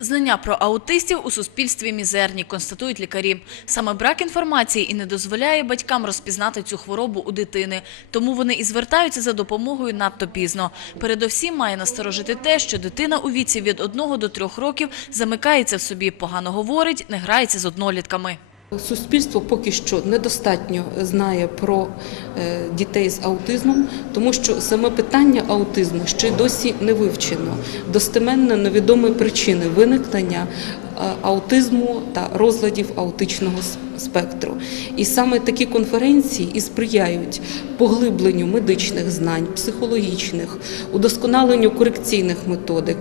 Знання про аутистів у суспільстві мізерні, констатують лікарі. Саме брак інформації і не дозволяє батькам розпізнати цю хворобу у дитини. Тому вони і звертаються за допомогою надто пізно. Передовсім має насторожити те, що дитина у віці від 1 до 3 років замикається в собі, погано говорить, не грається з однолітками. Суспільство поки що недостатньо знає про е, дітей з аутизмом, тому що саме питання аутизму ще досі не вивчено. Достеменно невідомі причини виникнення е, аутизму та розладів аутичного спектру. І саме такі конференції і сприяють поглибленню медичних знань, психологічних, удосконаленню корекційних методик.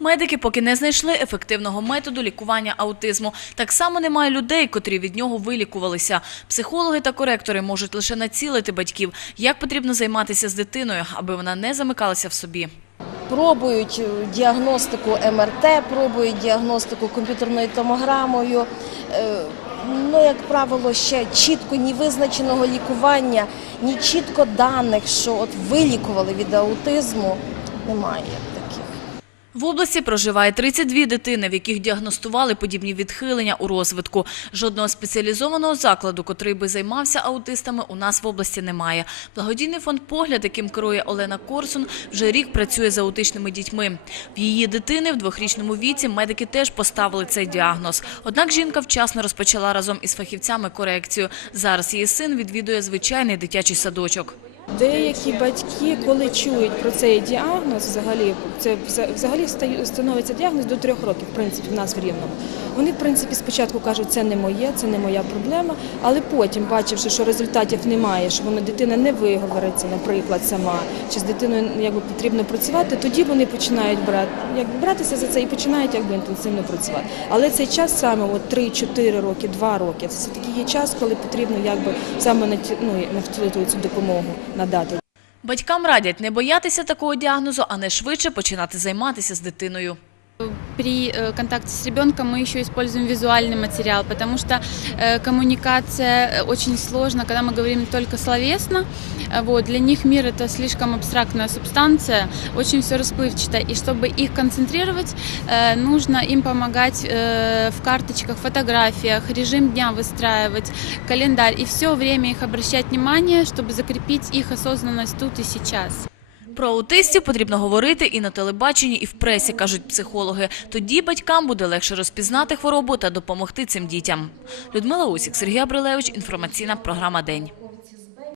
Медики поки не знайшли ефективного методу лікування аутизму. Так само немає людей, котрі від нього вилікувалися. Психологи та коректори можуть лише націлити батьків, як потрібно займатися з дитиною, аби вона не замикалася в собі. Пробують діагностику МРТ, пробують діагностику комп'ютерною томограмою. Е, Ну, як правило, ще чітко ні визначеного лікування, ні чітко даних, що от вилікували від аутизму, немає. В області проживає 32 дитини, в яких діагностували подібні відхилення у розвитку. Жодного спеціалізованого закладу, котрий би займався аутистами, у нас в області немає. Благодійний фонд «Погляд», яким керує Олена Корсун, вже рік працює з аутичними дітьми. В її дитини в двохрічному віці медики теж поставили цей діагноз. Однак жінка вчасно розпочала разом із фахівцями корекцію. Зараз її син відвідує звичайний дитячий садочок. Деякі батьки, коли чують про цей діагноз, взагалі це вза- взагалі становиться діагноз до трьох років, в принципі, в нас в рівному. Вони, в принципі, спочатку кажуть, це не моє, це не моя проблема, але потім, бачивши, що результатів немає, що вона дитина не виговориться, наприклад, сама, чи з дитиною якби потрібно працювати, тоді вони починають брати, якби братися за це і починають якби інтенсивно працювати. Але цей час саме от 3-4 роки, 2 роки, це все-таки є час, коли потрібно якби саме ну, навтілити цю допомогу надати. Батькам радять не боятися такого діагнозу, а не швидше починати займатися з дитиною. При э, контакте с ребенком мы еще используем визуальный материал, потому что э, коммуникация э, очень сложна, когда мы говорим только словесно. Э, Вот, для них мир это слишком абстрактная субстанция, очень все расплывчато. И чтобы их концентрировать, э, нужно им помогать э, в карточках, фотографиях, режим дня выстраивать, календарь. И все время их обращать внимание, чтобы закрепить их осознанность тут и сейчас. Про аутистів потрібно говорити і на телебаченні, і в пресі, кажуть психологи. Тоді батькам буде легше розпізнати хворобу та допомогти цим дітям. Людмила Усік, Сергій Абрилевич, інформаційна програма День.